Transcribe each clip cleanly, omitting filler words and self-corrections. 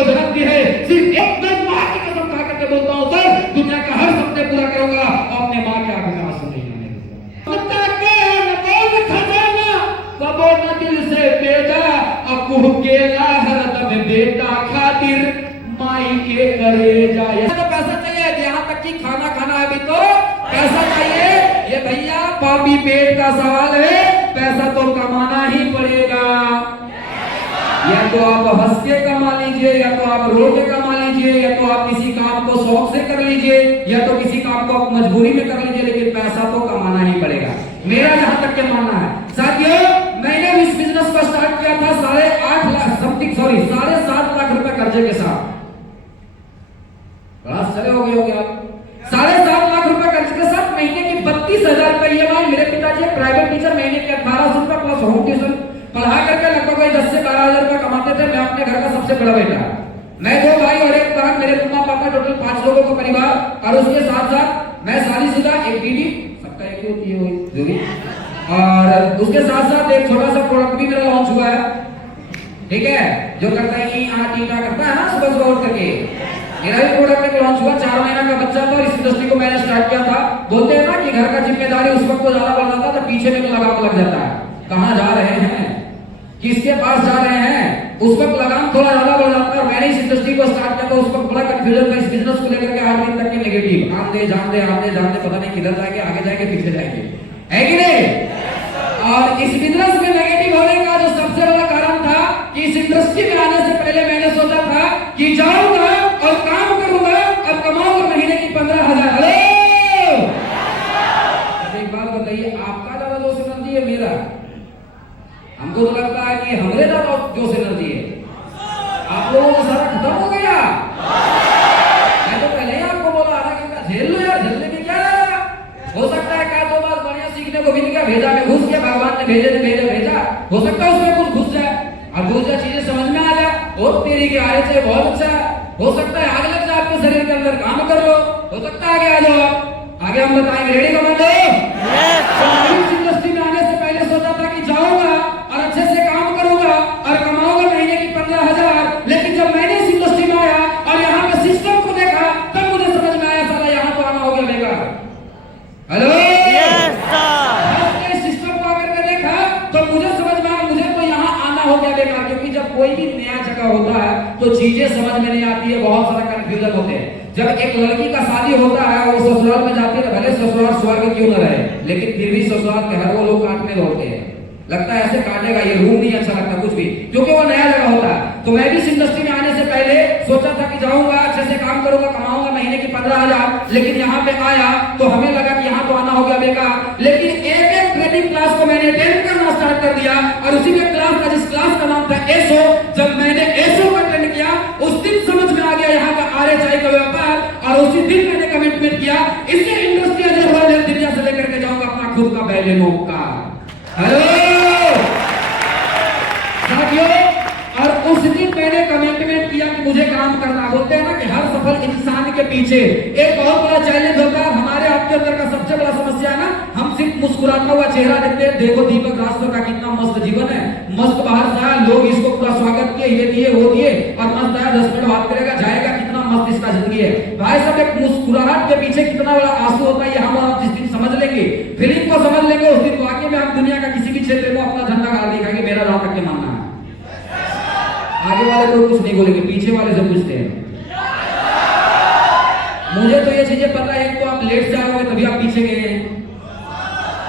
आपको जन्म दी है, सिर्फ एक मैं मां की कसम खा करके बोलता हूं सर, दुनिया का हर सपने पूरा करूंगा और अपने मां के आगे आंसू नहीं आने दूंगा। कबो न दिल से बेजा अकुह के हरदम बेटा खातिर माई के करे जाए। तो पैसा चाहिए, यहाँ तक कि खाना खाना है भी तो पैसा चाहिए। ये भैया पापी पेट का सवाल है, पैसा तो कमाना ही पड़ेगा। या तो आप हंस के कमा लीजिए, या तो आप रो के कमा लीजिए, या तो आप किसी काम को शौक से कर लीजिए, या तो किसी काम को आप मजबूरी में कर लीजिए, लेकिन पैसा तो कमाना ही पड़ेगा। मेरा जहां तक के मानना है साथियों, मैंने इस बिजनेस को स्टार्ट किया था 8.5 लाख समथिंग, सॉरी 7.5 लाख रुपए कर्जे के साथ। क्लास चले हो गए होंगे आप। 7.5 लाख रुपए कर्जे के साथ, महीने की 32,000 रुपए ईएमआई। मेरे पिताजी प्राइवेट टीचर, महीने के 1800 रुपए प्लस होम ट्यूशन पढ़ा करके लगभग 10 से 12,000 रुपए कमाते थे। मैं अपने घर का सबसे बड़ा बेटा, मैं 2 भाई और 1 बहन, मेरे मम्मा पापा, टोटल 5 लोगों का परिवार। और उसके साथ साथ मैं शादीशुदा, एक बीवी, सबका एक ही होती है जो भी। और उसके साथ साथ एक छोटा सा प्रोडक्ट भी मेरा लॉन्च हुआ है, ठीक है, जो करता है कि टीटा करता है ना सुबह सुबह उठ करके। मेरा भी प्रोडक्ट एक लॉन्च हुआ, 4 महीना का बच्चा था। इस इंडस्ट्री को मैंने स्टार्ट किया था। बोलते हैं ना कि घर का जिम्मेदारी उस वक्त तो ज्यादा बढ़ जाता है, पीछे में लगाम लग जाता है, कहाँ जा रहे हैं, किसके पास जा रहे हैं, उस वक्त लगाम थोड़ा ज्यादा बढ़ जाता है। मैंने इस इंडस्ट्री को स्टार्ट किया था, उस वक्त बड़ा कंफ्यूजन था इस बिजनेस को लेकर के। 8 दिन तक के नेगेटिव आते जाते पता नहीं किधर जाएंगे, आगे जाएंगे पीछे जाएंगे, है कि नहीं। और इस बिजनेस में नेगेटिव होने का जो सबसे बड़ा कारण था कि इस इंडस्ट्री में आने से पहले मैंने सोचा था कि जाऊंगा और काम करूंगा और कमाऊंगा महीने की 15,000। हेलो, एक बात बताइए, आपका ज्यादा जोश एनर्जी है मेरा? हमको तो लगता है कि हमरे ज्यादा जोश एनर्जी है। आप लोगों को सारा खत्म हो गया। मैं तो पहले ही आपको बोला, आधा घंटा झेल लो यार, झेलने में क्या है? हो सकता है क्या 2 बात बढ़िया सीखने को मिल गया, भेजा में घुस गया, भगवान ने भेजा, हो सकता है उसमें कुछ घुस जाए और दूसरी चीजें समझ में आ जाए, और तेरी की आए से बहुत अच्छा है। हो सकता है आग लग जाए आपके शरीर के अंदर, काम कर लो, हो सकता है आगे आ जाओ आप। आगे हम बताएंगे, रेडी कमांडो? इस इंडस्ट्री में आने से पहले सोचा था कि जाऊंगा और अच्छे से काम करूंगा और कमाऊंगा महीने की 15,000। लेकिन जब मैंने इस इंडस्ट्री में आया और यहाँ पे सिस्टम को देखा, तब मुझे समझ में आया साला यहाँ तो आना हो गया बेकार। हेलो, सिस्टम को आकर के देखा तो मुझे समझ में आया, मुझे तो यहाँ आना हो गया बेकार। क्योंकि जब कोई भी नया जगह होता है तो चीजें समझ में नहीं आती है, बहुत सारा कंफ्यूजन होते हैं। जब एक लड़की का शादी होता है, वो ससुराल में जाती है, भले ससुराल स्वर्ग क्यों न रहे, लेकिन फिर भी ससुराल के हर वो लोग काटने दौड़ते हैं। लगता है ऐसे काटेगा, ये रूम नहीं अच्छा लगता कुछ भी, क्योंकि वो नया जगह होता है। तो मैं भी इस इंडस्ट्री में आने से पहले सोचा था कि जाऊंगा, अच्छे से काम करूंगा, कमाऊंगा महीने की 15,000। लेकिन यहाँ पे आया तो हमें लगा कि यहाँ तो आना हो गया बेकार। लेकिन एक ट्रेनिंग क्लास को मैंने अटेंड करना स्टार्ट कर दिया, और उसी में क्लास था जिस क्लास का नाम था एसओ। जब मैंने एसओ का अटेंड किया, उस दिन समझ में आ गया यहाँ का RHI का व्यापार, और उसी दिन मैंने कमिटमेंट किया, इसी इंडस्ट्री दुनिया से लेकर के जाऊंगा अपना खुद का बैलेनो का। हेलो साथियों, और उस दिन मैंने कमिटमेंट किया कि मुझे काम करना। बोलते हैं ना कि हर सफल इंसान के पीछे एक बहुत बड़ा चैलेंज होता है। हमारे आपके अंदर का सबसे बड़ा समस्या है ना, हम सिर्फ मुस्कुराता हुआ चेहरा देखते हैं। देखो दीपक रास्तर का कितना मस्त जीवन है, मस्त बाहर से आया, लोग इसको पूरा स्वागत किए, ये दिए वो दिए, और मस्त आया, 10 मिनट बात करेगा जाएगा, कितना मस्त इसका जिंदगी है। भाई सब एक मुस्कुराहट के पीछे कितना बड़ा आंसू होता है, ये हम आप जिस दिन समझ लेंगे, फीलिंग को समझ लेंगे, उस दिन वाकई में हम दुनिया का किसी भी क्षेत्र में अपना झंडा गाड़ दिखाएंगे। मेरा जहां तक के मानना है, आगे वाले तो कुछ नहीं बोलेंगे, पीछे वाले से पूछते हैं। मुझे तो ये चीजें पता है, तो आप लेट से आओगे तभी आप पीछे गए हैं।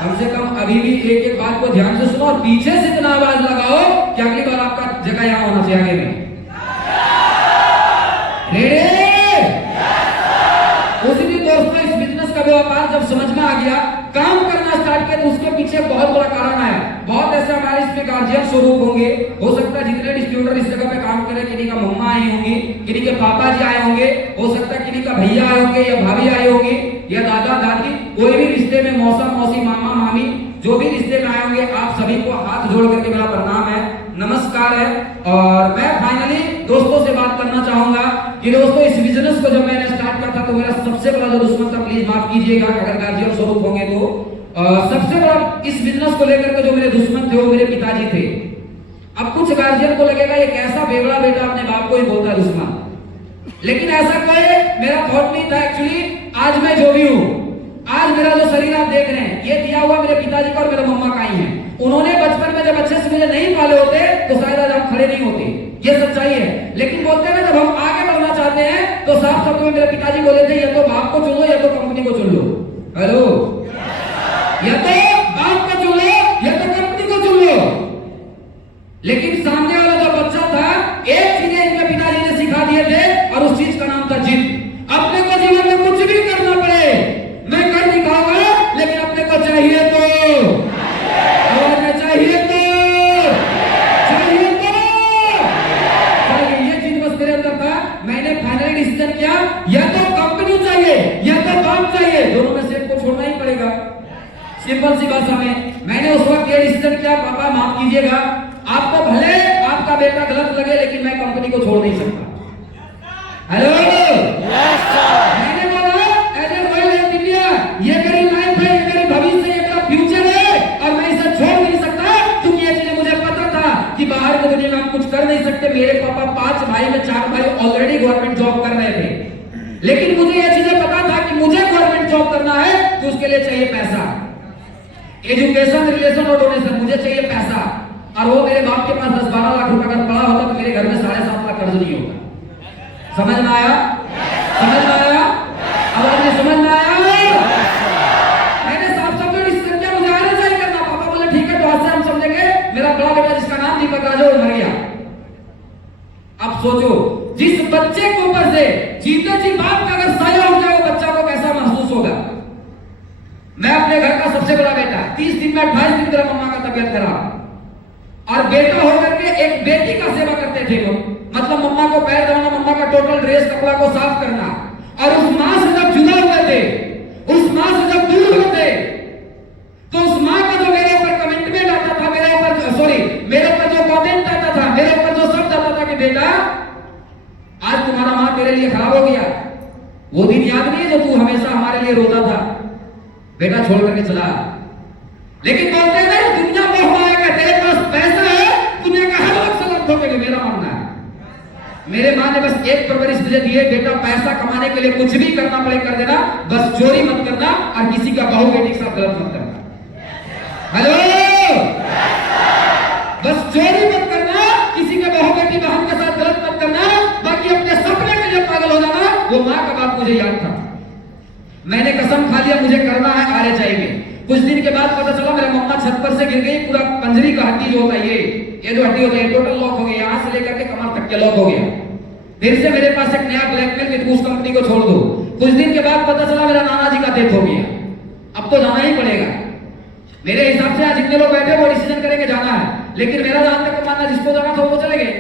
कम से कम अभी भी एक एक बात को ध्यान से सुनो और पीछे से इतना आवाज लगाओ कि अगली बार आपका जगह यहां होना चाहिए आगे में। उसी दिन दोस्तों, इस बिजनेस का व्यापार जब समझ में आ गया, काम करना स्टार्ट किया, तो उसके पीछे बहुत बड़ा कारण आया। बहुत ऐसे हमारे इसमें गार्जियन स्वरूप होंगे, हो सकता है जितने डिस्ट्रीब्यूटर इस जगह पे काम करें, किन्हीं का मम्मा आई होंगी, किन्हीं के पापा जी आए होंगे, हो सकता है किन्हीं का भैया आए होंगे या भाभी आई होगी या दादा दादी, कोई भी रिश्ते में मौसा मौसी मामा मामी जो भी रिश्ते में आए होंगे, आप सभी को हाथ जोड़ करके मेरा प्रणाम है, नमस्कार है। और मैं फाइनली दोस्तों से बात करना चाहूंगा कि दोस्तों, इस बिजनेस को जब मैंने स्टार्ट किया था तो मेरा सबसे बड़ा जो दुश्मन था, प्लीज माफ कीजिएगा अगर गार्जियन स्वरूप होंगे तो, सबसे बड़ा इस बिजनेस को लेकर के जो मेरे दुश्मन थे वो मेरे पिताजी थे। अब कुछ गार्जियन को लगेगा ये कैसा बेवड़ा बेटा अपने बाप को ही बोलता है दुश्मन। लेकिन ऐसा कोई मेरा थॉट नहीं था एक्चुअली। आज मैं जो भी हूं, आज मेरा जो शरीर आप देख रहे हैं, ये दिया हुआ मेरे पिताजी का और मेरे मम्मा का ही है। उन्होंने बचपन में जब अच्छे से मुझे नहीं पाले होते तो शायद आज हम खड़े नहीं होते, ये सच्चाई है। लेकिन बोलते हैं ना, जब हम आगे बढ़ना चाहते हैं तो साफ शब्दों में मेरे पिताजी बोले थे, या तो बाप को चुन लो या तो कंपनी को चुन लो। हेलो, या तो बाप को चुन लो या तो कंपनी को चुन लो। लेकिन सामने वाला जो बच्चा था, एक चीज इनके पिताजी ने सिखा दिए थे और उस चीज का नाम था जिद। अपने को जीवन में कुछ भी करना पड़े मैं कर दिखाऊंगा, लेकिन अपने को चाहिए तो चाहिए तो ये चीज बस मेरे अंदर था। मैंने फाइनली डिसीजन किया, या तो कंपनी चाहिए या तो बाप चाहिए, दोनों में से एक को छोड़ना ही पड़ेगा। सिंपल सी भाषा में मैंने उस वक्त ये डिसीजन किया, पापा माफ कीजिएगा, आपको भले आपका बेटा गलत लगे लेकिन मैं कंपनी को छोड़ नहीं सकता। हेलो, मैंने बोला as a royal of India, ये मेरी लाइफ है, ये मेरे भविष्य, ये मेरा फ्यूचर है और मैं इसे छोड़ नहीं सकता। क्योंकि ये चीजें मुझे पता था कि बाहर की दुनिया में हम कुछ कर नहीं सकते। मेरे पापा 5 भाई में 4 भाई ऑलरेडी गवर्नमेंट जॉब कर रहे थे, लेकिन मुझे ये चीजें पता था कि मुझे गवर्नमेंट जॉब करना है तो उसके लिए चाहिए पैसा, एजुकेशन, रिलेशन और डोनेशन, मुझे चाहिए पैसा। और वो मेरे बाप के पास 10-12 लाख रुपए अगर पड़ा होता तो मेरे घर में 7.5 लाख कर्ज नहीं होता। समझ में आया? समझ में आया? अब आपने समझ में आया? मैंने साफ साफ डिसीजन किया, मुझे आना चाहिए करना। पापा बोले ठीक है, तो आज से हम समझेंगे। मेरा बड़ा बेटा जिसका नाम दीपक राजा, वो मर गया। अब सोचो, जिस बच्चे के ऊपर से जीते जी बाप का अगर साया उठ जाए, वो बच्चा को कैसा महसूस होगा। मैं अपने घर का सबसे बड़ा बेटा, 30 दिन में 28 दिन मेरा मम्मा का तबियत खराब, और बेटा होकर के एक बेटी का सेवा करते थे लोग। मतलब मम्मा को पैर दबाना, मम्मा का टोटल ड्रेस कपड़ा को साफ करना। और उस मां से जब जुड़ा हुए थे, उस मां से जब दूर हुए थे, तो उस मां का जो मेरे ऊपर कमेंटमेंट आता था, मेरे ऊपर जो कमेंट आता था, मेरे ऊपर जो शब्द आता था कि बेटा आज तुम्हारा मां तेरे लिए खराब हो गया, वो दिन याद नहीं है जो तू हमेशा हमारे लिए रोता था, बेटा छोड़ करके चला। लेकिन बोलते हैं ना, दुनिया मोह माया का, तेरे पास पैसा है, दुनिया का हर वक्त सलाम ठोकेगी। मेरा मानना है, मेरे माँ ने बस एक परवरिश मुझे दी है, बेटा पैसा कमाने के लिए कुछ भी करना पड़े कर देना, बस चोरी मत करना और किसी का बहू बेटी के साथ गलत मत करना। हेलो, बस चोरी मत करना, किसी के बहू बेटी बहन के साथ गलत मत करना, बाकी अपने सपने के लिए पागल हो जाना। वो माँ का बात मुझे याद था, मैंने कसम खा लिया मुझे करना है, आने चाहिए। कुछ दिन के बाद पता चला मेरा मम्मा छत पर से गिर गई, पूरा पंजरी का हड्डी जो होता है, ये जो हड्डी होता है टोटल लॉक हो गया, यहां से लेकर के कमर तक के लॉक हो गया। फिर से मेरे पास एक नया ब्लैकमेल कि उस कंपनी को छोड़ दो। कुछ दिन के बाद पता चला मेरा नाना जी का डेथ हो गया, अब तो जाना ही पड़ेगा। मेरे हिसाब से आज जितने लोग बैठे वो डिसीजन करेंगे जाना है, लेकिन मेरा जहां तक मानना जिसको जाना था वो चले गए।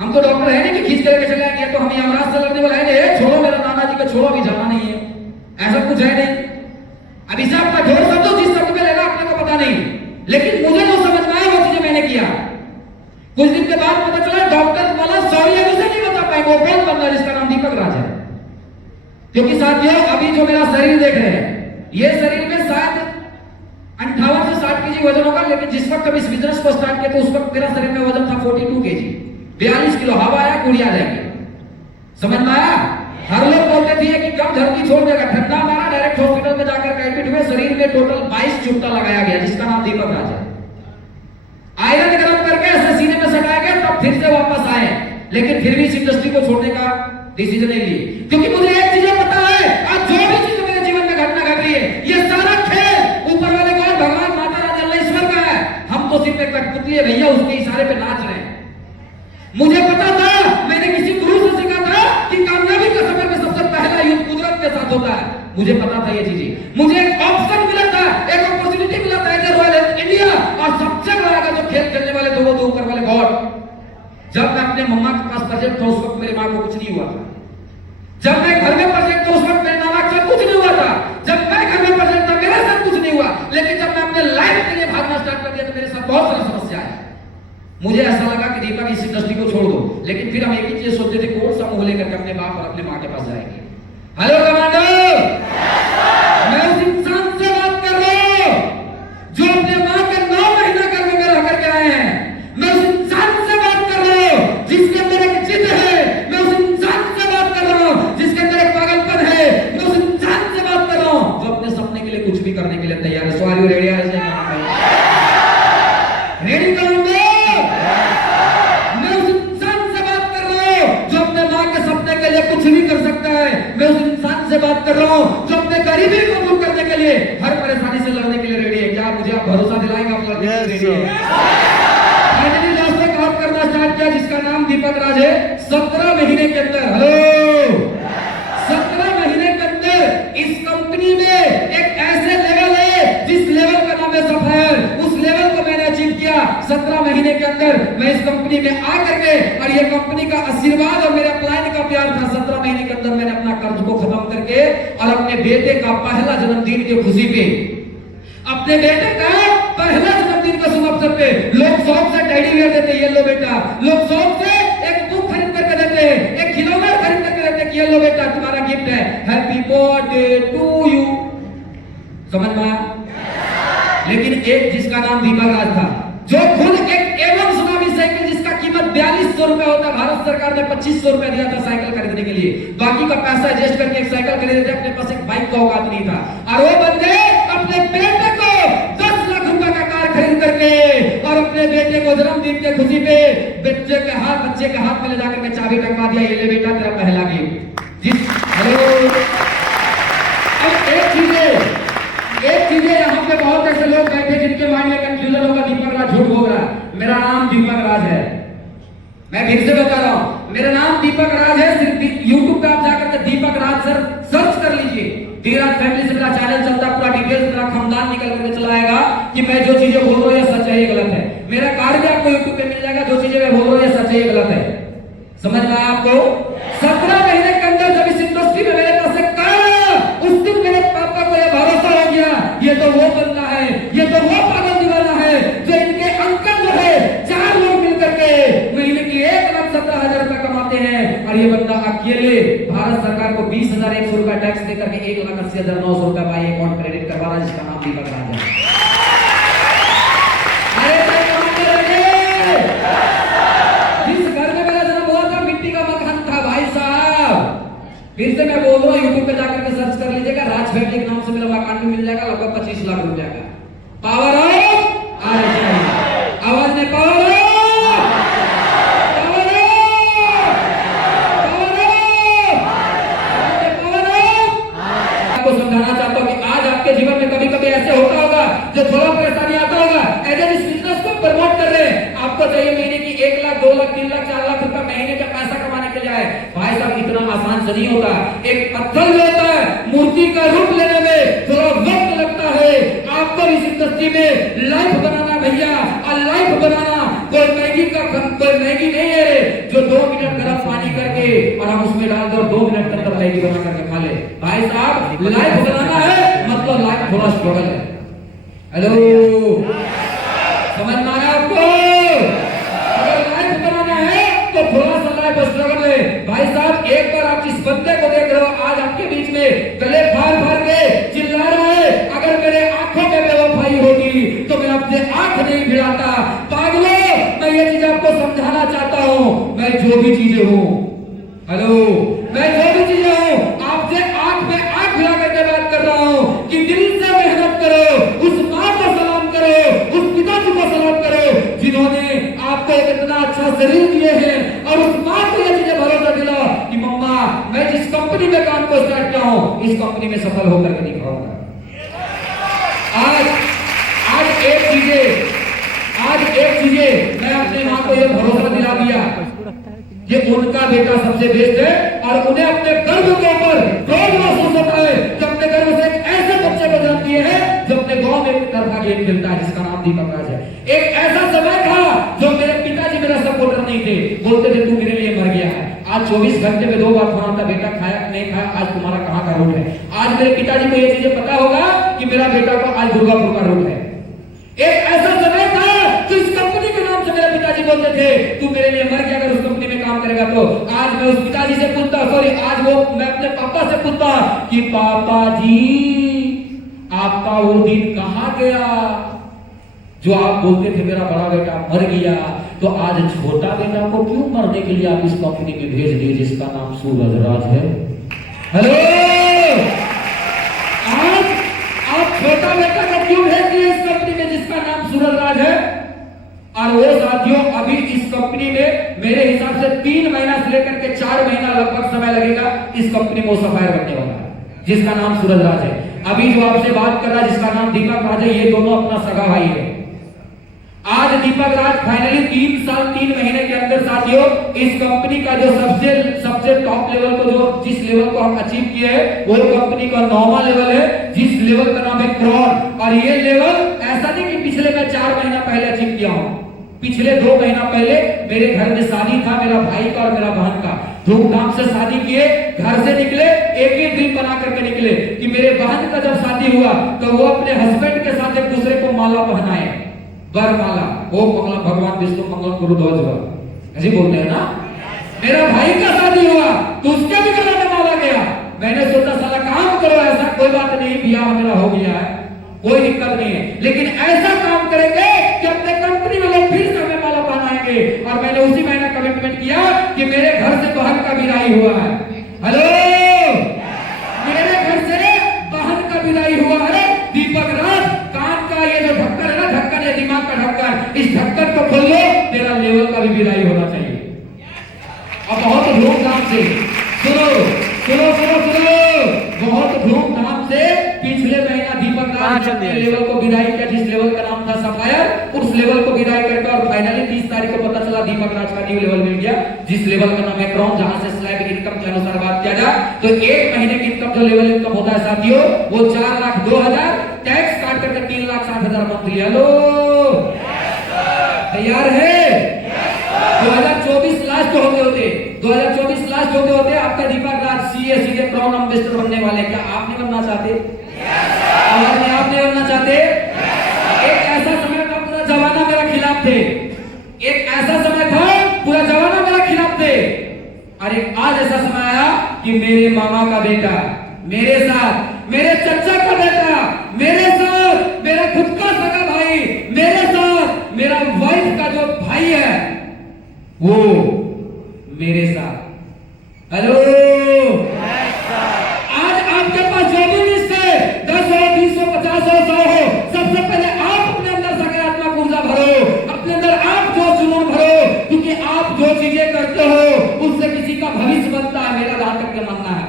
हम तो डॉक्टर है नहीं कि खींच करके चले आएंगे, तो हम यमराज से लड़ने वाले हैं, छोड़ो मेरा नाना जी को छोड़ो, अभी जाना नहीं है, ऐसा कुछ है नहीं। अब इसे आपका जोर समझो, जिस शब्द में लेना अपने को पता नहीं, लेकिन मुझे जो समझ में आया वो चीजें मैंने किया। कुछ दिन के बाद पता चला डॉक्टर वाला सॉरी अभी से नहीं बता पाएंगे, वो कौन बंदा जिसका नाम दीपक राज है। क्योंकि साथियों अभी जो मेरा शरीर देख रहे हैं, ये शरीर में शायद 58 से 60 केजी वजन होगा, लेकिन जिस वक्त हम इस बिजनेस को स्टार्ट किया तो उस वक्त मेरा शरीर में वजन था 42 केजी, 42 किलो। हवा आया गुड़िया जाएगी, समझ में आया? हर लोग बोलते थे कि कब धरती छोड़ देगा, ठंडा मारा, डायरेक्ट हॉस्पिटल में जाकर एडमिट हुए, शरीर में टोटल 22 चुट्टा लगाया गया जिसका नाम दीपक राज है। आयरन गर्म करके ऐसे सीने में सटाया गया, तब फिर से वापस आए, लेकिन फिर भी इस इंडस्ट्री को छोड़ने का डिसीजन नहीं लिए। क्योंकि मुझे एक चीज पता है, आज जो भी चीज मेरे जीवन में घटना घट रही है, ये सारा खेल ऊपर वाले का, भगवान माता राजा अल्लाह ईश्वर का है। हम तो सिर्फ एक कठपुतली है भैया, उसके इशारे पे नाच रहे हैं। मुझे पता था, मैंने किसी गुरु से सीखा था कि कामयाबी का सफर में सबसे पहला युद्ध कुदरत के साथ होता है। मुझे पता था ये चीजें, मुझे एक ऑप्शन मिला था, एक अपॉर्चुनिटी मिला था एज ए रॉयल इंडिया, और सबसे बड़ा जो खेल खेलने वाले तो वो तो ऊपर वाले गॉड। जब मैं अपने मम्मा के पास प्रेजेंट था उस वक्त मेरी माँ को कुछ नहीं हुआ था, जब मैं घर में प्रेजेंट था उस वक्त मेरे नाना के साथ कुछ नहीं हुआ था, जब मैं घर में प्रेजेंट था मेरे साथ कुछ नहीं हुआ, लेकिन जब मैं अपने लाइफ के लिए भागना स्टार्ट कर दिया तो मेरे साथ बहुत सारी समस्या है। मुझे ऐसा लगा कि दीपक इस इंडस्ट्री को छोड़ दो, लेकिन फिर हम एक ही चीज सोचते थे, कौन सा मुंह लेकर अपने बाप और अपने माँ के पास जाएंगे। हेलो कमांडो, मैं उस इंसान से बात कर रहा हूं जो अपने माँ के 9 महीना गर्भ में रह करके आए हैं। मैं उस इंसान से कर रहा हूं जो अपने गरीबी को दूर करने के लिए हर परेशानी से लड़ने के लिए रेडी है। क्या मुझे आप भरोसा दिलाएंगे आप लड़ने के लिए रेडी है? फाइनली लास्ट में काम करना स्टार्ट किया जिसका नाम दीपक राज है। 17 महीने के अंदर, हेलो, 17 महीने के अंदर इस कंपनी में एक ऐसे लेवल है जिस लेवल का नाम है सफायर, उस लेवल को मैंने अचीव किया 17 महीने के अंदर। मैं इस कंपनी में आकर के, और ये कंपनी का आशीर्वाद और मेरा क्लाइंट का प्यार था, 17 महीने के अंदर मैंने अपना कर्ज को खत्म करके और अपने बेटे का पहला जन्मदिन की खुशी पे, अपने बेटे का पहला जन्मदिन का शुभ अवसर पे लोग शौक से टेडी बियर देते हैं, ये लो बेटा, लोग शौक से एक बुक खरीद करके देते हैं, एक खिलौना खरीद करके देते हैं कि ये लो बेटा तुम्हारा गिफ्ट है, हैप्पी बर्थडे टू यू। समझ में आया? लेकिन एक जिसका नाम दीपक राज था, जो खुद एक एवं सुनामी साइकिल जिसका कीमत 4200 रुपए होता, भारत सरकार ने 2500 रुपए दिया था साइकिल खरीदने के लिए, बाकी का पैसा एडजस्ट करके एक साइकिल खरीदे थे, अपने पास एक बाइक का औकात नहीं था, और वो बंदे अपने बेटे को 10 लाख रुपए का कार खरीद करके और अपने बेटे को जन्मदिन के खुशी पे बच्चे के हाथ में ले जाकर के चाबी टंगा दिया, ये ले बेटा तेरा पहला गिफ्ट। हेलो, अब एक चीज है, यहाँ पे बहुत ऐसे लोग बैठे जिनके माइंड में कंफ्यूजन होगा, दीपक राज झूठ बोल रहा है। मेरा नाम दीपक राज है, मैं फिर से बता रहा हूँ, मेरा नाम दीपक राज है। सिर्फ YouTube पे आप जाकर के दीपक राज सर सर्च कर लीजिए, धीराज फैमिली से मेरा चैनल चलता, पूरा डिटेल्स मेरा खानदान निकल करके चला आएगा कि मैं जो चीजें बोल रहा हूँ ये सच है ये गलत है। मेरा कार्ड भी आपको YouTube पे मिल जाएगा, जो चीजें मैं बोल रहा हूँ ये सच है ये गलत है। समझ में आया आपको? 17 महीने के अंदर जब इस इंडस्ट्री में मेरे पास एक कार, उस दिन मेरे पापा को यह भरोसा हो गया, ये तो वो बंदा है, ये तो वो पागल दीवाना है जो इनके अंकल जो है 4 लोग मिलकर के महीने की 1,17,000 रुपए कमाते हैं, और ये बंदा अकेले भारत सरकार को 20,100 रुपए टैक्स देकर के 1,80,900 रुपए बाई अकाउंट क्रेडिट करवा रहा है, जिसका नाम दीपक राज है। जिस घर में मेरा जन्म हुआ था मिट्टी का मकान था भाई साहब, फिर से मैं बोल रहा हूँ, यूट्यूब पे जाकर के सर्च कर लीजिएगा, राज फैमिली के नाम से मेरा अकाउंट में मिल जाएगा, लगभग 25 लाख रुपया का। पावर ऑफ आवाज में पावर आपको समझाना चाहता हूँ कि आज आपके जीवन में कभी कभी ऐसे होता होगा जो थोड़ा परेशानी आता होगा, ऐसे इस बिजनेस को प्रमोट कर रहे हैं, आपको चाहिए महीने की 1 लाख 2 लाख 3 लाख 4 लाख रुपए महीने का पैसा कमाने के लिए आए। भाई साहब इतना आसान से नहीं होता, एक पत्थर जो होता है मूर्ति का रूप लेने में थोड़ा वक्त लगता है। आपको इस इंडस्ट्री में लाइफ बनाना भैया, और लाइफ बनाना कोई मैगी नहीं है जो 2 मिनट गर्म पानी करके और हम उसमें डालकर 2 मिनट के अंदर मैगी बना करके खा ले। भाई साहब लाइफ बनाना है मतलब लाइफ थोड़ा स्ट्रगल है। हेलो, समझ में आया आपको? अगर लाइफ बनाना है तो थोड़ा सा लाइफ स्ट्रगल है। भाई साहब एक बार आप जिस बंदे को देख रहे हो आज आपके बीच में गले फाड़ फाड़ के चिल्ला रहा है, अगर मेरे आंखों में बेवफाई होगी तो मैं अपने आंख नहीं भिड़ाता। पागलों, मैं ये चीज आपको समझाना चाहता हूँ, मैं जो भी चीजें हूँ, हेलो, मैं जो भी चीजें हूँ आपसे आंख में आंख मिला करके बात कर रहा हूँ कि दिल से मेहनत करो, उस माँ को सलाम करो, उस पिताजी को सलाम करो जिन्होंने आपको इतना अच्छा शरीर दिए हैं, और उस माँ को ये चीजें भरोसा दिला कि मम्मा मैं जिस कंपनी में काम को स्टार्ट किया हूँ इस कंपनी में सफल होकर के दिखाऊंगा। आज एक चीजें मैं अपनी माँ को यह भरोसा दिला दिया, ये उनका बेटा सबसे बेस्ट है, और उन्हें अपने गर्व के ऊपर गर्व महसूस होता है जब अपने गर्व से एक ऐसे बच्चे को जन्म दिए हैं जो अपने गांव में एक तरफा गेम खेलता है जिसका नाम दीपक राज है। एक ऐसा समय था जो मेरे पिताजी मेरा सपोर्टर नहीं थे, बोलते थे तू मेरे लिए मर गया है। आज 24 घंटे में 2 बार फोन आता, बेटा खाया नहीं खाया, आज तुम्हारा कहाँ का रूट है। आज मेरे पिताजी को ये चीजें पता होगा कि मेरा बेटा को आज दुर्गापुर का रूट है। एक ऐसा समय था जो इस कंपनी के नाम से मेरे पिताजी बोलते थे तू मेरे लिए मर गया अगर उस कंपनी में काम करेगा तो। आज मैं उस पिताजी से पूछता, आज मैं अपने पापा से पूछता कि पापा जी आपका वो दिन कहाँ गया जो आप बोलते थे मेरा बड़ा बेटा मर गया, तो आज छोटा बेटा को क्यों मरने के लिए आप इस कंपनी में भेज दिए जिसका नाम सूरज राज है। हेलो, आज आप छोटा बेटा को क्यों भेज दिए इस कंपनी में जिसका नाम सूरज राज है। और वो साथियों अभी इस कंपनी में मेरे हिसाब से 3 महीना से लेकर के 4 महीना लगभग समय लगेगा इस कंपनी में सफायर बनने वाला है। जिसका नाम सूरजराज है। अभी जो आपसे बात कर रहा है जिसका नाम दीपक राज है, ये दोनों अपना सगा भाई है। आज दीपक राज फाइनली 3 साल 3 महीने के अंदर साथियों इस कंपनी का जो सबसे टॉप लेवल को जो जिस लेवल को हम अचीव किए हैं वो कंपनी का 9वां लेवल है, जिस लेवल का नाम है क्रॉन। और ये लेवल ऐसा नहीं कि पिछले मैं 4 महीना पहले अचीव किया हूं। पिछले 2 महीना पहले मेरे घर में शादी था, मेरा भाई का और मेरा बहन का। धूमधाम से शादी किए, घर से निकले, एक ही ड्रीम बना करके निकले कि मेरे बहन का जब शादी हुआ तो वो अपने हस्बैंड के साथ एक दूसरे को माला पहनाए, वरमाला। ओम मंगलम भगवान विष्णु मंगलम गुरु ध्वज, ऐसे बोलते हैं ना। मेरा भाई का शादी हुआ तो उसके भी गले में माला गया। मैंने सोचा साला काम करो ऐसा, कोई बात नहीं, ब्याह मेरा हो गया है, कोई दिक्कत नहीं है, लेकिन ऐसा काम करेंगे कि अपने कंपनी में लोग फिर से हमें माला पहनाएंगे। और मैंने उसी महीना कमिटमेंट किया कि मेरे घर से बहन का विदाई हुआ है। हेलो, मेरे घर से बहन का विदाई हुआ है। दीपक राज कान का ये जो ढक्कन है ना, ढक्कन है दिमाग का ढक्कन, इस ढक्कन को खोल लो, तेरा लेवल का भी विदाई होना चाहिए। अब बहुत धूमधाम से सुनो सुनो सुनो सुनो, बहुत धूमधाम से पिछले महीना दीपक राज ने लेवल को विदाई किया, जिस लेवल का नाम था सफायर, उस लेवल को विदाई करके और फाइनली 30 तारीख को पता चला दीपक राज का न्यू लेवल मिल गया, जिस लेवल का नाम है क्रॉन। जहां से स्लैब इनकम के अनुसार बात किया जाए तो 1 महीने की इनकम जो लेवल इनकम होता है साथियों वो 4,02,000, टैक्स काट करके 3,60,000 मंथली। हेलो, तैयार है? 2024 लास्ट होते होते 2024 लास्ट होते होते आपका दीपक राज सीए सीधे क्रॉन एम्बेसडर बनने वाले। क्या आप नहीं बनना चाहते? और नहीं, आप नहीं बनना चाहते? एक ऐसा समय था पूरा जमाना मेरा खिलाफ थे, एक ऐसा समय था पूरा जमाना मेरा खिलाफ थे। अरे आज ऐसा समय आया कि मेरे मामा का बेटा मेरे साथ, मेरे चचा का बेटा मेरे साथ, मेरा खुद का सगा भाई मेरे साथ, मेरा वाइफ का जो भाई है वो मेरे साथ। हेलो, आज आपके पास जो भी लिस्ट है 10 हो 20 हो 50 हो 100 हो, सबसे पहले आप अपने अंदर सकारात्मक ऊर्जा भरो, अपने अंदर आप जो जुनून भरो, क्योंकि आप जो चीजें करते हो उससे किसी का भविष्य बनता है, मेरा जहां तक के मानना है।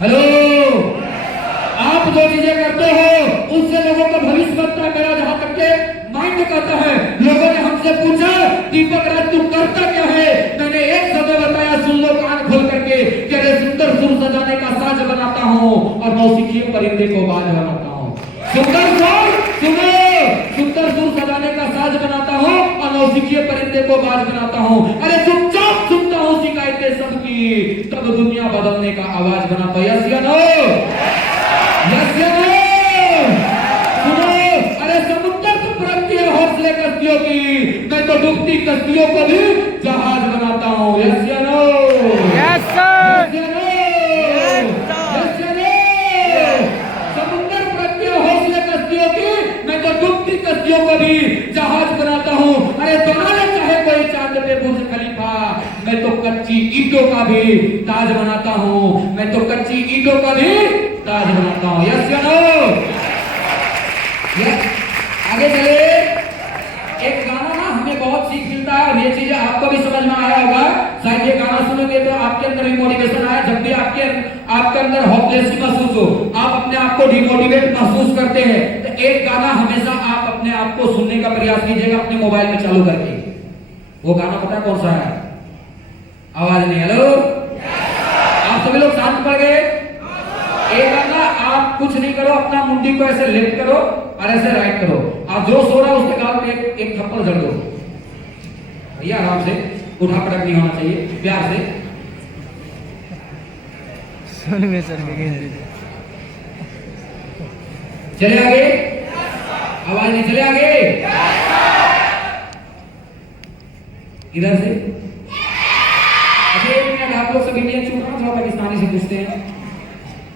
हेलो, आप जो चीजें करते हो उससे लोगों का भविष्य बनता है, मेरा जहां तक के माइंड कहता है। लोगों ने हमसे पूछा दीपक राज तू करता क्या है, मैंने एक शब्द बताया, सुन लो कान खोल करके, कि अरे सुंदर सुर सजाने का साज बनाता हूँ और नौसिखिए परिंदे को बाज बनाता हूँ। सुंदर सुर सुनो, सुंदर सुर सजाने का साज बनाता हूँ और नौसिखिए परिंदे को बाज बनाता हूँ। अरे चुपचाप सुनता हूँ शिकायतें सबकी, तब दुनिया बदलने का आवाज बनाता हूँ। यस या नो? यस या नो? सुनो, अरे समुद्र तो परखती है हौसले कश्तियों की, मैं तो डूबती कश्तियों को भी जहाज बनाता हूँ। यस या नो? Yes sir. यस या नो? यस या नो? समुद्र परखती है हौसले कश्तियों की, मैं तो डूबती कश्तियों को भी जहाज बनाता हूँ। अरे बनाने चाहे कोई चांद पे बुर्ज खलीफा, मैं तो कच्ची ईंटों का भी ताज बनाता हूँ, मैं तो कच्ची ईंटों का भी ताज बनाता हूँ। यस या नो? आगे चले, एक गाना ना हमें बहुत सीख मिलता है और ये चीजें आपको भी समझ में आया होगा। शायद ये गाना सुनोगे तो आपके अंदर भी मोटिवेशन आया। जब भी आपके अंदर होपलेस महसूस हो, आप अपने आप को डिमोटिवेट महसूस करते हैं, तो एक गाना हमेशा आप अपने आप को सुनने का प्रयास कीजिएगा अपने मोबाइल में चालू करके। वो गाना पता है कौन सा है? आवाज नहीं। हेलो, आप सभी लोग शांत पड़ गए? एक गाना, आप कुछ नहीं करो, अपना मुंडी को ऐसे लेफ्ट करो और ऐसे राइट करो, आप जो सो रहा है उसके गाल पे एक थप्पड़ जड़ दो भैया, आराम से, उठा पटक नहीं होना चाहिए, प्यार से। चले आगे, आवाज नहीं, चले आगे, इधर से। अच्छा एक मिनट, आप लोग सब इंडियन छूट रहा थोड़ा पाकिस्तानी से पूछते हैं।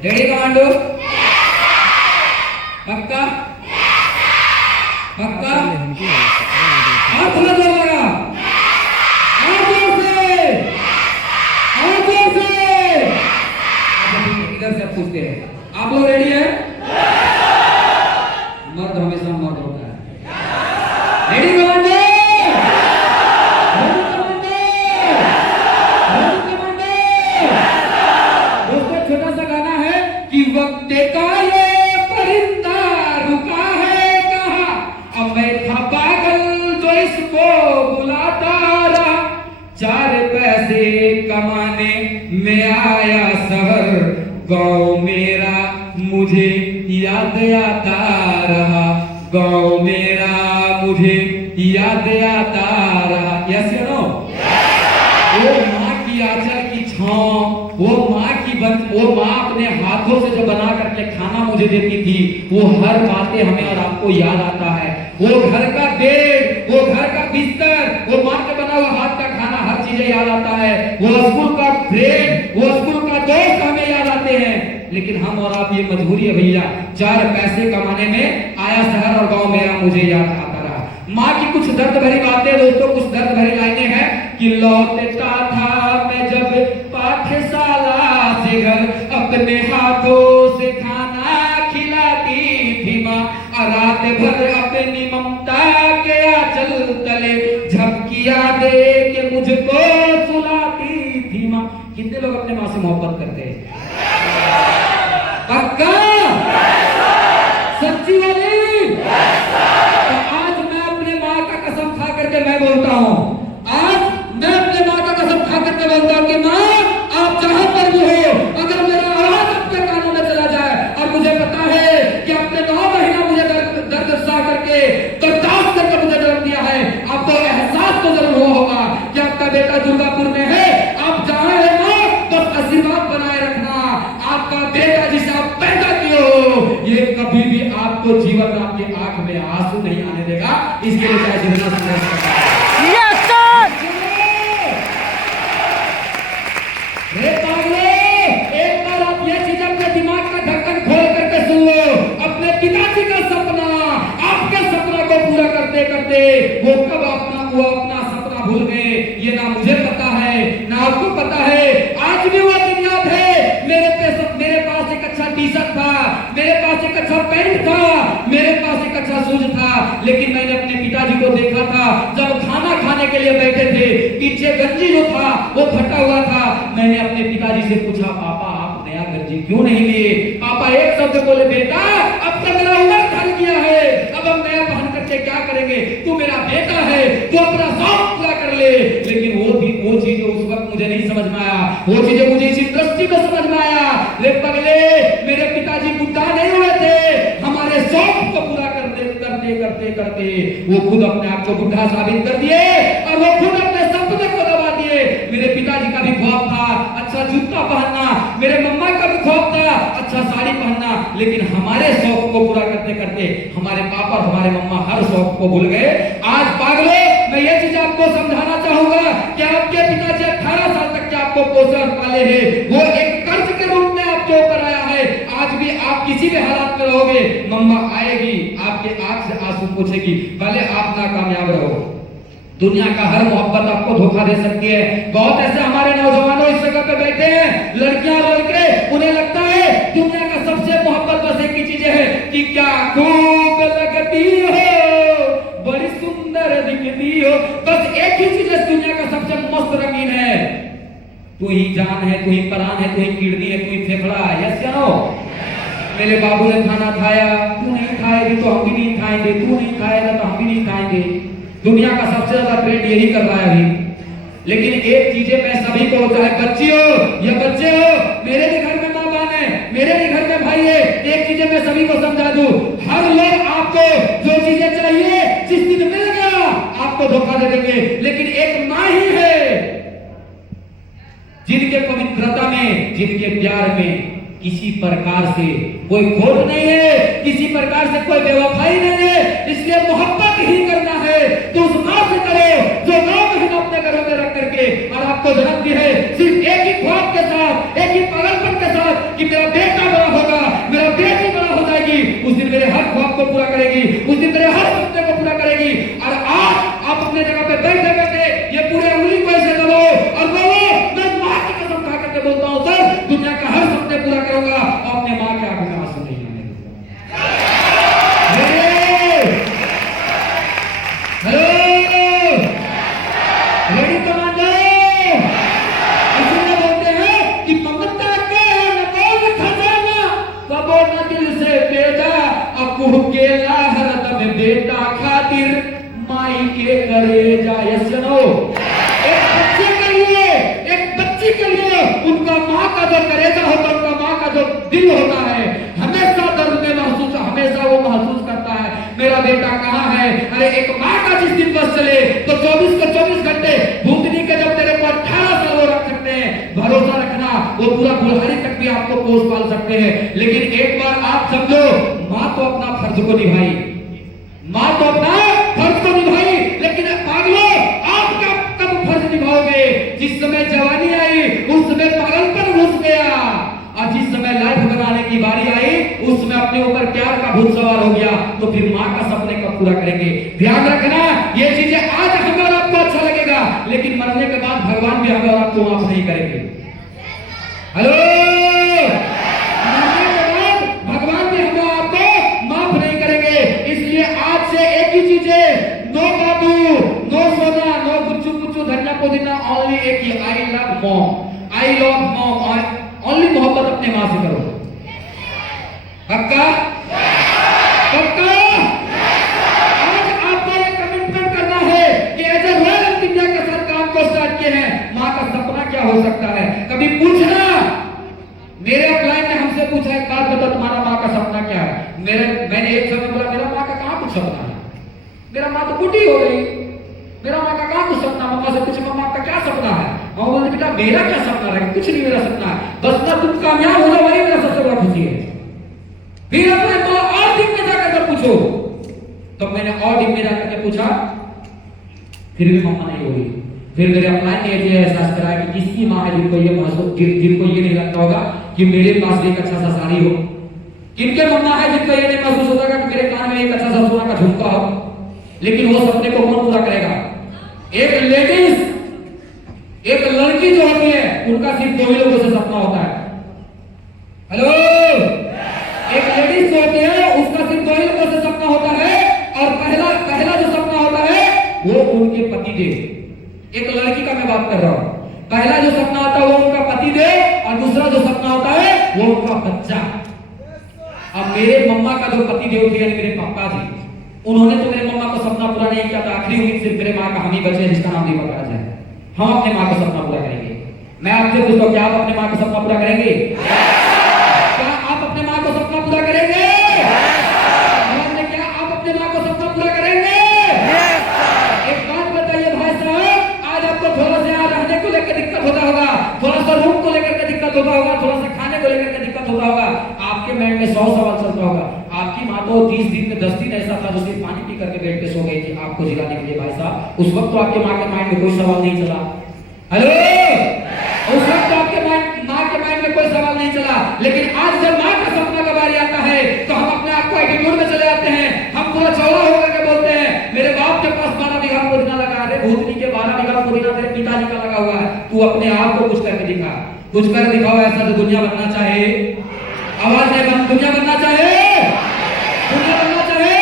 Ready commando? पक्का? पक्का? और थोड़ा जोर लगा, और जोर से, और जोर से। इधर से पूछते हैं, आप लोग रेडी हैं? मर्द हमेशा मर्द होता है। Ready commando? दोस्तों छोटा सा गाना है, आता रहा, 4 पैसे कमाने में आया शहर, गाँव मेरा मुझे याद आता रहा, गाँव मेरा मुझे याद आता रहा। Yes you know? वो माँ की आंचल की छांव, वो माँ अपने हाथों से जो बना करके खाना मुझे देती थी, वो हर बातें हमें और आपको याद आता है। वो घर का बेड, वो घर का बिस्तर, वो माँ के बना हुआ हाथ का खाना, हर चीजें याद आता है। वो स्कूल का फ्रेंड, वो स्कूल का दोस्त हमें याद आते हैं। लेकिन हम और आप, ये मजबूरी है भैया, 4 पैसे कमाने में आया शहर और गाँव मेरा मुझे याद आता रहा। माँ की कुछ दर्द भरी बातें दोस्तों, कुछ दर्द भरी लाइनें हैं कि लौटता था मैं जब पाठशाला से घर, अपने हाथों से खाना खिलाती थी माँ, रात भर अपनी ममता के आंचल तले झपकिया दे के मुझको सुलाती थी माँ। कितने लोग अपने माँ से मोहब्बत करते हैं? पक्का? सच्ची वाली? तो आज मैं अपने माँ का कसम खा करके मैं बोलता हूँ, आज मैं अपने माँ का कसम खा करके बोलता हूँ कि माँ, आप जहां पर भी हो, अगर मेरा आवाज आपके कानों में चला जाए और मुझे पता है कि आपने 9 महीना मुझे दर्द सह करके बर्दाश्त करके मुझे जन्म दिया है, आपको एहसास तो जरूर हुआ होगा कि आपका बेटा दुर्गापुर में है। आप जहां है माँ, बस आशीर्वाद बनाए रखना। आपका बेटा जिसे आप पैदा किए हो, ये कभी भी आपको जीवन में आपकी आंख में आंसू नहीं आने देगा। इसके लिए चाहे जितना संघर्ष करना है। एक बार आप ये चीज अपने दिमाग का ढक्कन खोल करके सुन लो, अपने पिताजी का सपना, आपके सपना को पूरा करते करते वो कब अपना सपना भूल गए, ये ना मुझे पता है ना आपको पता है। आज भी वो दिन याद है, मेरे पास एक अच्छा टी शर्ट था, मेरे पास एक अच्छा पैंट था, मेरे पास एक अच्छा शूज था, लेकिन मैंने अपने पिताजी को देखा था जब खाना खाने के लिए बैठे थे, पीछे गंजी जो था वो फटा हुआ था। मैंने अपने पिताजी से पूछा, पापा आप नया गंजी क्यों नहीं लिए? पापा एक शब्द बोले, बेटा अब तक मेरा उम्र ढल गया है, अब हम नया पहन करके क्या करेंगे? तू मेरा बेटा है, तू अपना शौक पूरा कर ले। लेकिन वो चीजें उस वक्त मुझे नहीं समझ में आया, वो चीजें मुझे इसी दृष्टि में समझ में आया। लेकिन पगले, मेरे पिताजी बुढ़ा नहीं हुए थे, हमारे शौक को पूरा करते करते करते वो खुद अपने आप को बुढ़ा साबित कर दिए और वो खुद अपने सपने को दबा दिए। मेरे पिताजी का भी ख्वाब था अच्छा जूता पहनना, मेरे मम्मा का भी ख्वाब था अच्छा साड़ी पहनना, लेकिन हमारे शौक को पूरा करते करते हमारे पापा और हमारे मम्मा हर शौक को भूल गए। आज पागलों, मैं ये चीज आपको समझाना चाहूंगा कि आपके पिताजी 18 साल तक के आपको पोसे और पाले हैं, वो एक कर्ज के रूप में आपके ऊपर आया है। आज भी आप किसी भी हालात में रहोगे, मम्मा आएगी आपके आंख से आंसू पूछेगी, भले आप ना कामयाब रहो। दुनिया का हर मोहब्बत आपको धोखा दे सकती है। बहुत ऐसे हमारे नौजवानों इस जगह पे बैठे हैं, लड़कियां लड़के, उन्हें लगता है दुनिया का सबसे मोहब्बत बस एक ही चीज है कि क्या खूब लगती हो, बड़ी सुंदर दिखती हो, बस एक ही चीज इस दुनिया का सबसे मस्त रंगीन है, तू ही जान है, तू ही प्राण है, तू ही किडनी है, तू ही फेफड़ा है। यस या नो? मेरे बाबू ने खाना खाया, तू नहीं खाएगी तो हम भी नहीं खाएंगे, तू नहीं खाएगा तो हम भी नहीं खाएंगे। दुनिया का सबसे ज्यादा ट्रेंड यही कर रहा है अभी। लेकिन एक चीजें मैं सभी को, चाहे बच्ची हो या बच्चे हो, मेरे भी घर में माँ बहन है, मेरे भी घर में भाई है, एक चीजें मैं सभी को समझा दूं, हर लोग आपको जो चीजें चाहिए जिस दिन मिल गया आपको धोखा दे देंगे, लेकिन एक माँ ही है जिनके पवित्रता में, जिनके प्यार में किसी प्रकार से कोई खोट नहीं है, किसी प्रकार से कोई बेवफाई नहीं है। इसलिए मोहब्बत ही करना है तो उस माँ से करो जो 9 महीने अपने घरों में रख करके और आपको जन्म दी है, सिर्फ एक ही ख्वाब के साथ, एक ही पागलपन के साथ कि मेरा बेटा बड़ा होगा, मेरा बेटी बड़ा हो जाएगी, उस दिन मेरे हर ख्वाब को पूरा करेगी, उस दिन मेरे हर सपने को पूरा करेगी। और आज आप अपने जगह पे बैठे बैठे ये पूरे उंगली को ऐसे दबो और बोलो, मैं माँ की कसम खा करके बोलता हूँ सर, दुनिया का हर सपने पूरा करूंगा और अपने माँ के आंखों में आंसू नहीं आने दूंगा। Hello, ready commando? इसलिए बोलते हैं कि ममता के नकोल खजाना कबो न दिल से बेदा, अकुह के लाहरत में बेटा खातिर माई के कलेजा। यस या नो? एक बच्चे के लिए, एक बच्ची के लिए उनका माँ का जो कलेजा होता है, उनका माँ का जो दिल होता है, हमेशा दर्द में महसूस, हमेशा वो महसूस करता है मेरा बेटा कहाँ है। अरे एक माँ का जिस दिन बस चले तो 24 के 24 घंटे भूतनी के जब तेरे को 18 साल वो रख सकते हैं, भरोसा रखना वो पूरा बुढ़ारी तक भी आपको पोष पाल सकते हैं। लेकिन एक बार आप समझो, माँ तो अपना फर्ज को निभाई, माँ तो अपना फर्ज को निभाई, लेकिन पागलों आप कब फर्ज निभाओगे? जिस समय जवानी आई उस समय पागलपन घुस गया, और जिस समय लाइफ बनाने की बारी आई उस समय अपने ऊपर प्यार का भूत सवार हो गया, तो फिर माँ का सपने कब पूरा करेंगे? ध्यान रखना, ये चीजें आज हमें और आपको अच्छा लगेगा, लेकिन मरने के बाद भगवान भी हमें और आपको माफ नहीं करेंगे। हेलो, मरने के बाद भगवान भी हमें और आपको माफ नहीं करेंगे। इसलिए आज से एक ही चीज है, नो बाबू, नो सोना, नो कुछ धनिया पुदीना, ओनली एक ही, I love mom, I love mom. Only मोहब्बत अपने माँ से करो। पक्का? पक्का? आज आपको एक कमिटमेंट करना है कि एज ए रॉयल इंडिया के साथ काम को स्टार्ट किए हैं। माँ का सपना क्या हो सकता है? कभी पूछना, मेरे अपलाइन ने हमसे पूछा एक बात, बता तुम्हारा माँ का सपना क्या है? मैंने एक समय बोला मेरा माँ का कहाँ कुछ सपना है, मेरा माँ तो बूढ़ी हो गई, मेरा माँ का कहाँ कुछ सपना। मम्मा से पूछा मम्मा आपका क्या सपना है? माँ बोलती बेटा मेरा क्या सपना है? कुछ नहीं मेरा सपना है, बस ना तुम कामयाब हो जाओ, वही मेरा सबसे बड़ा खुशी है। फिर अपने माँ और दिन में जाकर पूछो, तो मैंने और दिन में जाकर के पूछा, फिर भी मम्मा नहीं बोली। फिर मेरे अपलाइन ने ये एहसास कराया कि किसकी माँ है जिनको ये महसूस, जिनको ये नहीं लगता होगा कि मेरे पास भी एक अच्छा सा साड़ी हो, किनके मम्मा है जिनको ये नहीं महसूस होता कि मेरे कान में एक अच्छा सा सोना का झुमका हो। लेकिन वो सपने को कौन पूरा करेगा? एक लेडीज, एक लड़की जो होती है उनका सिर्फ दो ही लोगों से सपना होता है। हेलो, एक लेडीज जो होती है उसका सिर्फ दो ही लोगों से सपना होता है, और पहला जो सपना होता है वो उनके पति देव। एक लड़की का मैं बात कर रहा हूं, पहला जो सपना होता है वो उनका पति देव, और दूसरा जो सपना होता है वो उनका बच्चा। अब मेरे मम्मा का जो पति देव थे मेरे पापा जी, उन्होंने तो मेरे मम्मा को सपना पूरा नहीं किया था। आखिरी उम्मीद सिर्फ मेरे माँ का हम ही बचे हैं जिसका नाम दीपक राज है। हम अपने माँ का सपना पूरा करेंगे। मैं आपसे पूछता हूँ, क्या आप अपने माँ का सपना पूरा करेंगे? क्या आप अपने माँ को सपना पूरा करेंगे? क्या आप अपने माँ को सपना पूरा करेंगे? एक बात बताइए भाई साहब, आज आपको थोड़ा सा यहाँ रहने को लेकर दिक्कत होता होगा, थोड़ा सा रूम को लेकर के दिक्कत होता होगा, थोड़ा सा खाने को लेकर के दिक्कत होता होगा, आपके माइंड में 100 सवाल चलता होगा। आपकी माँ तो 30 दिन में 10 दिन ऐसा था जो सिर्फ पानी पी करके बेड पे सो गई थी आपको जिलाने के लिए। भाई साहब उस वक्त तो आपके माँ के माइंड में कोई सवाल नहीं चला। हेलो, उस वक्त आपके माँ के माइंड में कोई सवाल नहीं चला। लेकिन आज जब माँ का सपना का बारी आता है तो हम अपने आप को एटीट्यूड में चले आते हैं। हम थोड़ा चौड़ा होकर के बोलते हैं मेरे बाप के पास 12 बीघा पुदीना लगा है, भूतनी के 12 बीघा पुदीना तेरे पिताजी का लगा हुआ है, तू अपने आप को कुछ करके दिखा, कुछ कर दिखाओ। ऐसा तो दुनिया बनना चाहे, आवाज नहीं बंद, दुनिया बनना चाहे, दुनिया बनना चाहे।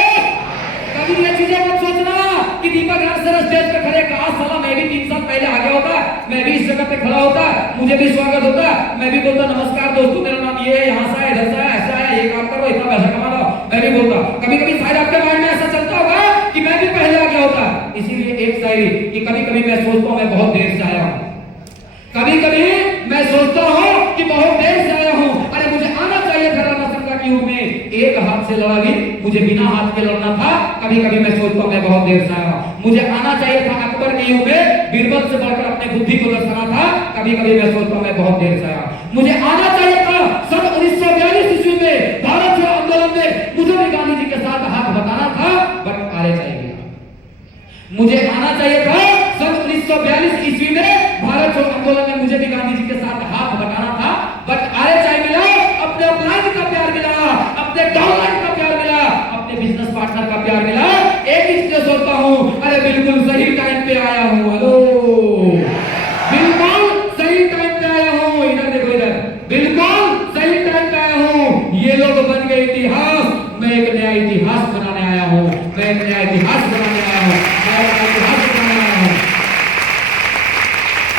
कभी ये चीजें मत सोचना कि दीपक राज सर स्टेज पे खड़े, कहा साला मैं भी 3 साल पहले आ गया होता, मैं भी इस जगह पे खड़ा होता, मुझे भी स्वागत होता, मैं भी बोलता नमस्कार दोस्तों मेरा नाम ये है, यहाँ से है, इधर से है, ऐसा है, ये काम करो, इतना पैसा कमा लो, मैं भी बोलता। कभी कभी शायद आपके माइंड में ऐसा चलता होगा कि मैं भी पहले आ गया होता। इसीलिए एक शायरी कि कभी कभी मैं सोचता हूँ मैं बहुत देर से आया हूँ, कभी कभी मैं सोचता हूँ कि बहुत देर से आया हूँ। अरे मुझे आना चाहिए था राणा संगा की युग में, एक हाथ से लड़ा भी, मुझे बिना हाथ के लड़ना था। कभी कभी मैं सोचता हूँ मैं बहुत देर से आया हूँ। मुझे आना चाहिए था अकबर के युग में, बीरबल से बढ़कर अपने बुद्धि को दर्शाना था। कभी कभी मैं सोचता हूँ मैं बहुत देर से आया। मुझे आना चाहिए था सन 1942 ईस्वी में भारत छोड़ो आंदोलन में, मुझे भी गांधी जी के साथ हाथ बताना था, बट आरे चाहिए। मुझे आना चाहिए था सन 1942 ईस्वी में भारत छोड़ो आंदोलन में, मुझे भी गांधी जी के साथ हाथ बटाना था, बट आरे चाय मिला, अपने अपलाइन का प्यार मिला, अपने डाउनलाइन का प्यार मिला, अपने बिजनेस पार्टनर का प्यार मिला। एक ही चीज सोचता हूँ, अरे बिल्कुल सही टाइम पे आया हूँ। हेलो, बिल्कुल सही टाइम पे आया हूँ। इधर देखो, इधर बिल्कुल सही टाइम पे आया हूँ। ये लोग बन गए इतिहास, मैं एक नया इतिहास बनाने आया हूँ, मैं एक नया इतिहास बनाने आया हूँ, मैं एक नया इतिहास बनाने आया हूँ।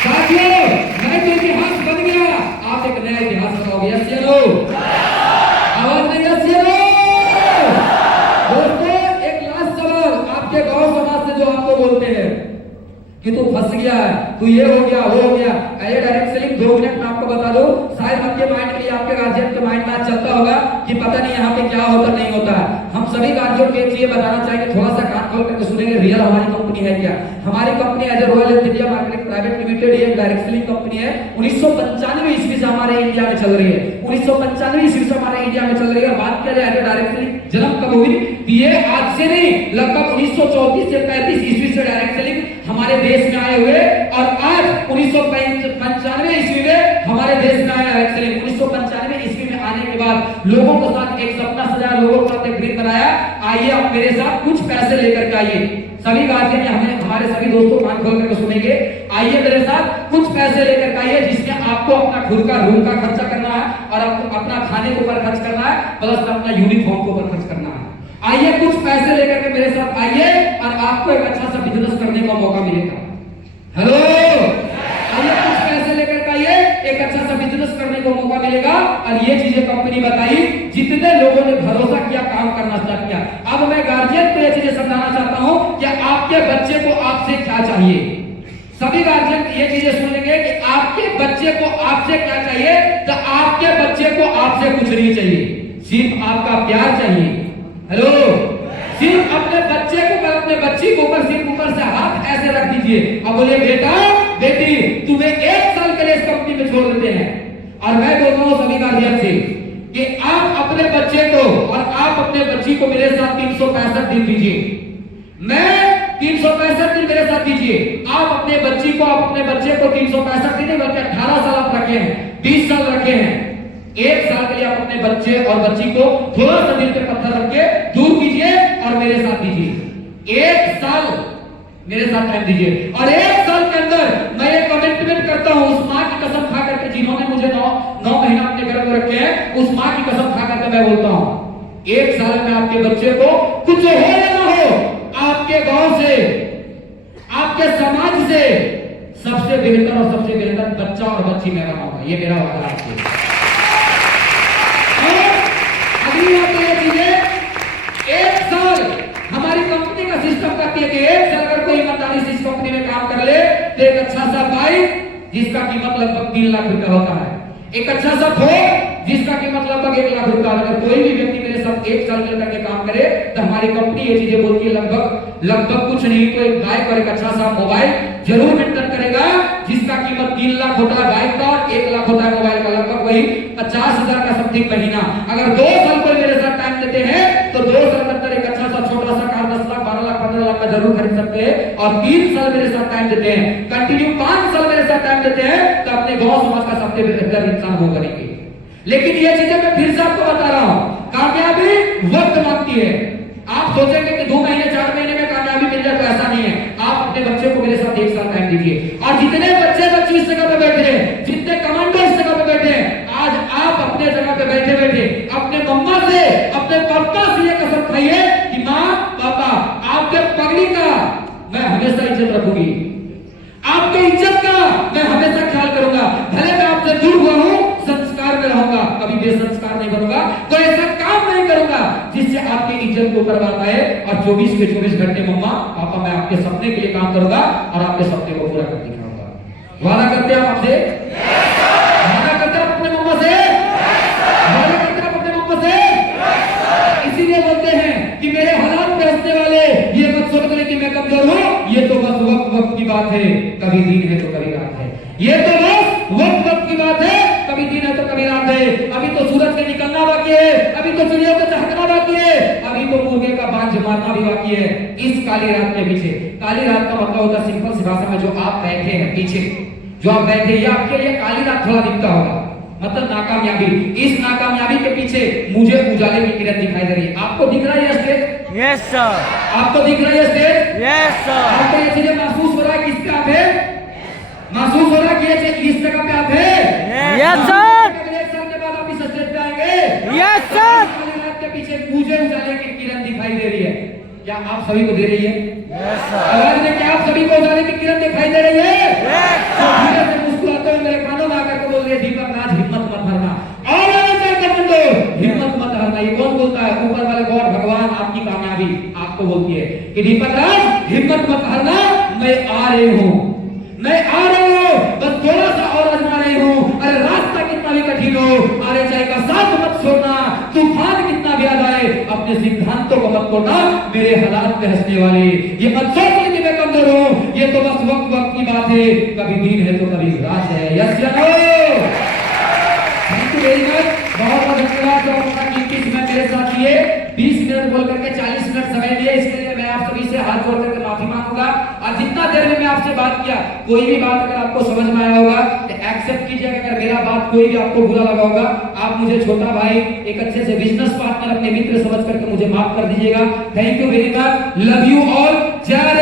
साथियों, मैं तो इतिहास बन गया, आप एक नया इतिहास बनाओगे। यस या नो? आवाज नहीं, यस या नो? दोस्तों, एक लास्ट सवाल आपके गांव समाज से लोग आपको बोलते हैं कि तू फंस गया है, तू ये हो गया वो हो गया। ये डायरेक्ट सेलिंग 2 मिनट में आपको बता दो, शायद आपके माइंड के लिए आपके गार्जियन के माइंड में आज चलता होगा कि पता नहीं यहाँ पे क्या होता नहीं होता है। हम सभी गार्जियन को एक चीज बताना चाहेंगे, थोड़ा सा कान खोल करके सुनेंगे, रियल हमारी कंपनी है क्या। हमारी company as a Royal Energy India Marketing Private Limited ये डायरेक्ट सेलिंग कंपनी है। 1995 ईस्वी से हमारे इंडिया में चल रही है। 1995 ईस्वी से हमारे इंडिया में चल रही है। बात किया जाए डायरेक्ट सेलिंग जन्म कब हुई, ये आज से नहीं, लगभग 1934 से 35 ईस्वी से डायरेक्ट सेलिंग हमारे देश में आए हुए, और आज 1995 ईस्वी में हमारे देश में आया डायरेक्ट सेलिंग। 1995 ईस्वी में आने के बाद लोगों के साथ एक सपना सजाया, लोगों के साथ एक ड्रीम बनाया, आइए आप मेरे साथ कुछ पैसे लेकर के आइए। सभी गार्जियन हमें, हमारे सभी दोस्तों कान खोल करके सुनेंगे, आइए मेरे साथ कुछ पैसे लेकर के आइए, जिसमें आपको अपना खुद का रूम का खर्चा करना है, और अपना खाने के ऊपर खर्च करना है, प्लस अपना यूनिफॉर्म के ऊपर खर्च करना है। आइए कुछ पैसे लेकर के मेरे साथ आइए, और आपको एक अच्छा सा बिजनेस करने का मौका मिलेगा। हेलो, आइए कुछ पैसे लेकर के आइए, एक अच्छा सा बिजनेस करने को मौका मिलेगा। और ये चीजें कंपनी बताई, जितने लोगों ने भरोसा किया, काम करना स्टार्ट किया। अब मैं गार्जियन को ये चीजें समझाना चाहता हूं कि आपके बच्चे को आपसे क्या चाहिए। सभी गार्जियन ये चीजें सुनेंगे कि आपके बच्चे को आपसे क्या चाहिए, तो आपके बच्चे को आपसे कुछ नहीं चाहिए, सिर्फ आपका प्यार चाहिए। हेलो, सिर्फ अपने बच्चे को, अपने बच्ची को ऊपर, सिर्फ ऊपर से हाथ ऐसे रख दीजिए और बोलिए बेटा बेटी तुम्हें 1 साल के लिए इस कंपनी में छोड़ देते हैं। और मैं बोल रहा हूं सभी गार्जियन से कि आप अपने बच्चे को और आप अपने बच्ची को मेरे साथ 365 दिन दीजिए। मैं 365 दिन मेरे साथ दीजिए। आप अपने बच्ची को, आप अपने बच्चे को 365 दिन नहीं बल्कि 18 साल आप रखे हैं, 20 साल रखे हैं। 1 साल के लिए आप अपने बच्चे और बच्ची को थोड़ा सा दिल पे पत्थर रख के दूर कीजिए और मेरे साथ दीजिए। 1 साल मेरे साथ टाइम दीजिए, और 1 साल के अंदर मैं ये कमिटमेंट करता हूं, उस मां की कसम खा करके जिन्होंने मुझे 9 महीना अपने घर में रखे हैं, उस मां की कसम खा करके मैं बोलता हूं 1 साल में आपके बच्चे को कुछ हो या ना हो, आपके गांव से, आपके समाज से सबसे बेहतर और सबसे बेहतर बच्चा और बच्ची मैं बनाऊंगा। ये मेरा वादा आपसे। अगली बात तो ये चीजें 1 साल हमारी कंपनी का सिस्टम कहती है कि 1 साल अगर कोई ईमानदारी से इस कंपनी में काम कर ले तो एक अच्छा सा बाइक जिसका कीमत लगभग 3 लाख रुपया होता है, एक अच्छा सा फोन जिसका कीमत लगभग 1 लाख रुपया। अगर कोई भी व्यक्ति मेरे साथ 1 साल के करके काम करे तो हमारी कंपनी ये चीजें बोलती है लगभग कुछ नहीं तो एक बाइक और एक अच्छा सा मोबाइल जरूर मेंटेन करेगा, जिसका कीमत 3 लाख होता है बाइक का और 1 लाख होता है मोबाइल का, लगभग वही 50,000 का समथिंग महीना। अगर 2 साल कोई मेरे साथ टाइम देते हैं तो 2 साल के अंदर एक अच्छा सा छोटा सा कार 10 लाख 12 लाख 15 लाख का जरूर खरीद सकते हैं। और 3 साल मेरे साथ टाइम देते हैं, कंटिन्यू 5 साल मेरे साथ टाइम देते हैं, तो अपने गांव समाज का सबसे बेहतर इंसान हो करेंगे। लेकिन ये चीजें मैं फिर से आपको बता रहा हूं, कामयाबी वक्त मांगती है। आप सोचेंगे कि 2 महीने 4 महीने में कामयाबी मिल जाए, तो ऐसा नहीं है। आप अपने बच्चे को मेरे साथ 1 साल टाइम दीजिए। और जितने बच्चे बच्ची इस जगह पे बैठे हैं, जितने कमांडो इस जगह पे बैठे हैं, आज आप अपने जगह पे बैठे बैठे अपने मम्मा से, अपने पापा से ये कसम खाइए कि माँ पापा आपके पगड़ी का मैं हमेशा इज्जत रखूंगी, आपके इज्जत का मैं हमेशा ख्याल करूंगा। भले मैं आपसे दूर हुआ हूं, संस्कार में रहूंगा, कभी बेसंस्कार नहीं बनूंगा, कोई ऐसा काम नहीं करूंगा जिससे आपकी इज्जत को ऊपर बात आए। और 24 के 24 घंटे मम्मा पापा मैं आपके सपने के लिए काम करूंगा और आपके सपने को पूरा कर दिखाऊंगा। वादा करते हैं आप आपसे? वादा करते हैं अपने मम्मा से? वादा करते हैं अपने मम्मा से? इसीलिए बोलते हैं कि मेरे हालात पे हंसने वाले ये मत सोच ले कि मैं कमजोर हूं, ये तो बस वक्त की बात है, कभी दिन है तो कभी रात है। ये तो बस वक्त की बात है, कभी दिन है तो कभी रात है। अभी तो सूरज के निकलना बाकी है, अभी तो चिड़ियों को चहकना बाकी है, अभी तो मुर्गे का बांझ मारना भी बाकी है। इस काली रात के पीछे, काली रात का मतलब होता है सिंपल सी भाषा में, जो आप बैठे हैं पीछे, जो आप बैठे, ये आपके लिए काली रात थोड़ा दिखता होगा, मतलब नाकामयाबी। इस नाकामयाबी के पीछे मुझे उजाले की किरण दिखाई दे रही है। आपको दिख रहा है स्टेज? Yes sir. आपको दिख रहा है स्टेज? Yes sir. आपको ये चीजें महसूस हो रहा है किस पे आप है? महसूस हो रहा है कि इस जगह पे आप है? Yes sir. अगले 1 साल के बाद आप इस स्टेज पे आएंगे? Yes sir. काली रात के पीछे मुझे उजाले की किरण दिखाई दे रही है। क्या आप सभी को दे रही है? Yes sir. आवाज में क्या आप सभी को उजाले की किरण दिखाई दे रही है? Yes sir. मुस्कुराते हुए मेरे कानों में आकर के बोल रही है दीपक राज हिम्मत मत हारना, और हिम्मत मत हारना। ये कौन बोलता है? ऊपर वाले गॉड भगवान आपकी कामयाबी आपको बोलती है कि दीपक राज हिम्मत मत हारना, मैं आ रही हूं, मैं आ रही हूं, बस थोड़ा सा और आजमा रही हूं। अरे रास्ता कितना भी कठिन हो, आरे जाए का साथ मत छोड़ना, तूफान कितना भी आ जाए, अपने सिद्धांतों को मत तोड़ना, मेरे हालात में हंसने वाले ये मत सोचने कि मैं कमजोर हूं, ये तो बस वक्त वक्त की बात है, कभी दिन है तो कभी रात है। यस या no? Thank you very much, बहुत बहुत धन्यवाद जो अपना कीमती समय मेरे साथ किए। 20 मिनट बोल करके 40 मिनट समय लिए, इसके लिए मैं आप सभी से हाथ जोड़ करके माफी मांगूंगा। और जितना देर में मैं आपसे बात किया, कोई भी बात अगर आपको समझ में आया होगा तो एक्सेप्ट कीजिएगा, अगर मेरा बात कोई भी आपको बुरा लगा होगा, आप मुझे छोटा भाई, एक अच्छे से बिजनेस पार्टनर, अपने मित्र समझ करके मुझे माफ कर दीजिएगा। Thank you very much, love you all, जय